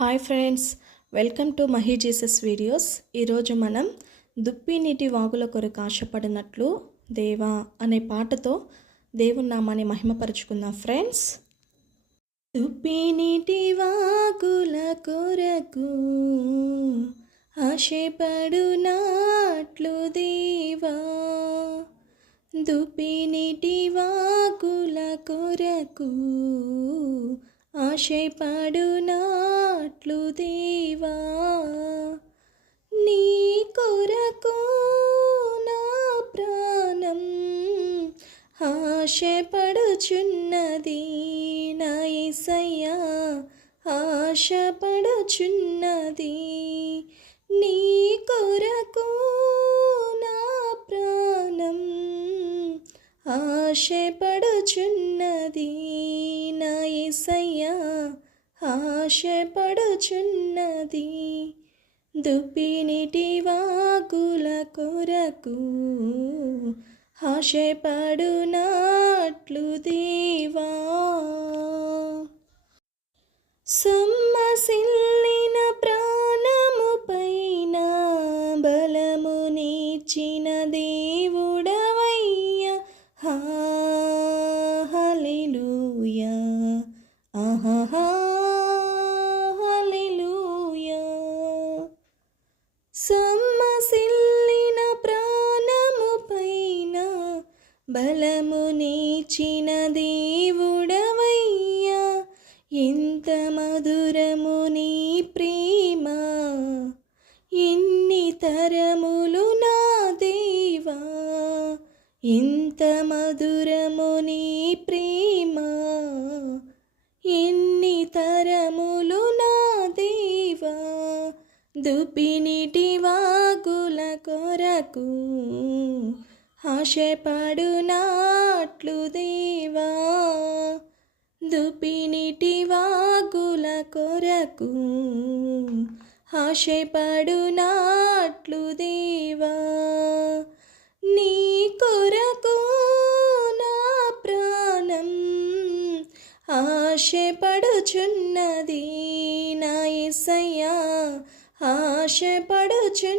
Hi friends welcome to Mahi Jesus videos. ఈరోజు మనం దుప్పి నీటి వాగుల కొరకు ఆశపడినట్లు దేవా అనే పాటతో దేవుని నామాన్ని మహిమపరుచుకుందాం ఫ్రెండ్స్. దుప్పి నీటి వాగుల కొరకు ఆశపడునట్లు దేవా. దుప్పి నీటి వాగుల కొరకు ఆశపడునాట్లు దేవా నీ కొరకు నా ప్రాణం ఆశపడుచున్నది నా ఇసయ్యా ఆశపడుచున్నది నీ కొరకు నా ప్రాణం ఆశపడుచున్నది. నా ఇసయ్యా ఆశపడుచున్నది. దుప్పినిటి వాగుల కొరకు ఆశపడునాట్లు దేవా. సొమ్మసిల్లిన ప్రాణము పైన బలము నీచిన దేవుడవయ్య. హల్లెలూయా. బలము నీచిన దేవుడవయ్యా. ఎంత మధురము నీ ప్రేమ. ఎన్ని తరములు నా దేవా. ఎంత మధురము నీ ప్రేమ. ఎన్ని తరములు నా దేవా. దుపినిటి వాగుల కొరకు ఆశపడునాట్లు దేవా దుపినిటి వాగుల కొరకు ఆశపడునాట్లు దేవా నీ కొరకు నా ప్రాణం ఆశపడుచున్నది నా ఎసయ్యా ఆశపడుచున్నది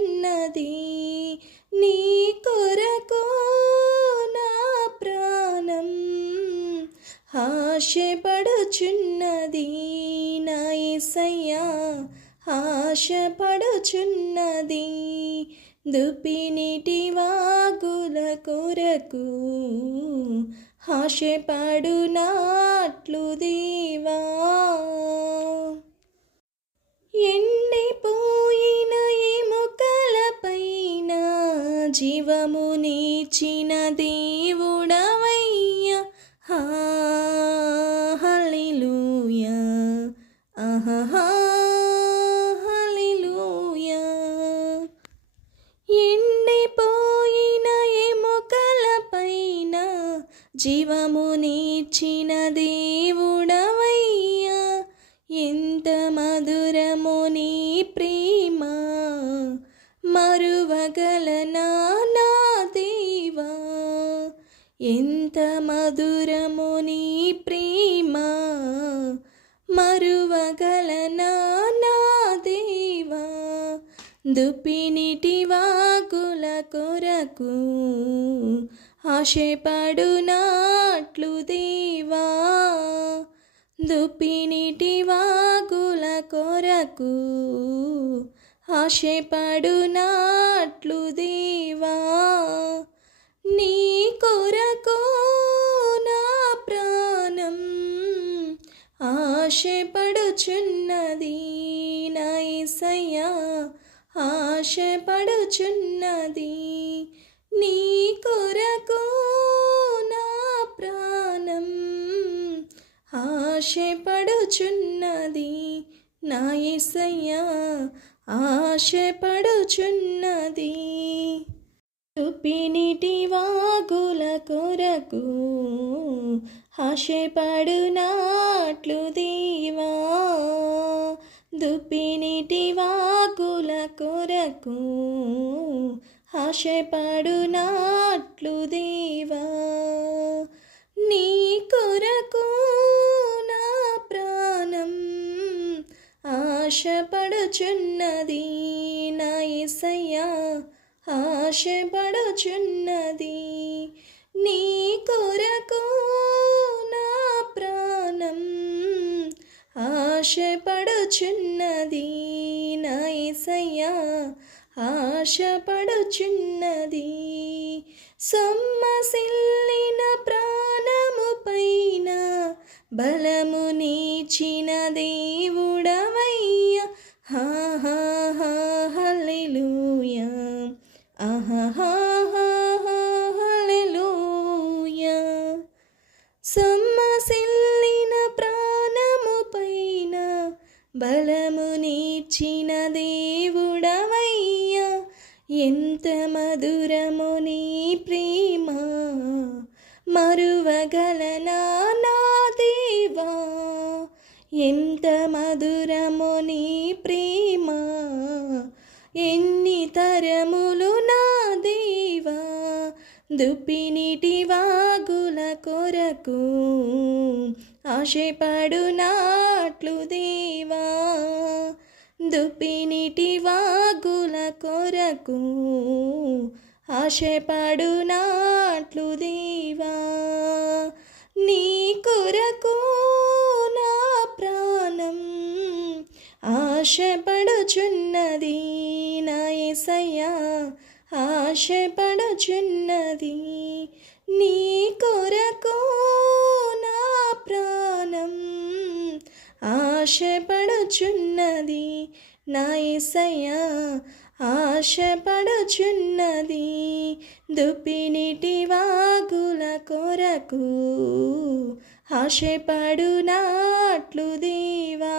నీ కొరకు నా ప్రాణం ఆశపడుచున్నది నా ఇసయ్యా ఆశపడుచున్నది దుప్పినిటి వాగుల కొరకు ఆశపడునాట్లు దేవా. ఎండిపోయి జీవము నీచిన దేవుడవయ్య. హల్లెలూయా. ఆహా ఎండిపోయిన ఎముకల పైన జీవము నీచిన దేవుడ. ఎంత మధురము నీ ప్రేమ మరువగలనా నా దేవా. దుప్పినిటి వాగుల కొరకు ఆశపడునాట్లు దేవా. దుప్పినిటి వాగుల కొరకు ఆశపడునాట్లు దేవా. నీ కొరకు నా ప్రాణం ఆశపడుచున్నది నా ఆశపడుచున్నది నీ కొరకు నా ప్రాణం ఆశపడుచున్నది నా ఆశపడుచున్నది. తుప్పినిటి వాగుల కొరకు ఆశపడునాట్లు దీవా. దుప్పినిటి వాగుల కొరకు ఆశపడునాట్లు దీవా. నీ కొరకు నా ప్రాణం ఆశపడుచున్నది నా ఇసయ్యా ఆశపడుచున్నది నీ కొరకు నా ప్రాణం ఆశపడుచున్నది నా ఏసయ్యా ఆశపడుచున్నది సొమ్మసిల్లిన ప్రాణము పైన బలము నీచినదే. బలము నీర్చిన దేవుడవయ్యా. ఎంత మధురము నీ ప్రేమ. మరువగలనా నా దేవా. ఎంత మధురము నీ ప్రేమ. ఎన్ని తరములు నా దేవా. దుప్పినిటి వాగుల కొరకు ఆశపడునాట్లు దేవా దుప్పినిటి వాగుల కొరకు ఆశపడునాట్లు దేవా. నీ కొరకు నా ప్రాణం ఆశపడుచున్నది నా ఏసయ్యా ఆశపడుచున్నది నీ కొరకు ప్రాణం ఆశపడుచున్నది. నా ఏసయ్యా ఆశపడుచున్నది. దుప్పినిటి వాగుల కొరకు ఆశపడు నాట్లు దేవా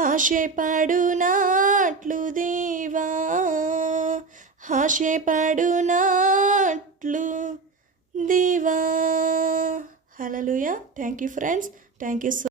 ఆశపడు నాట్లు దేవా ఆశపడు నాట్లు దేవా హలలుయ thank you friends thank you so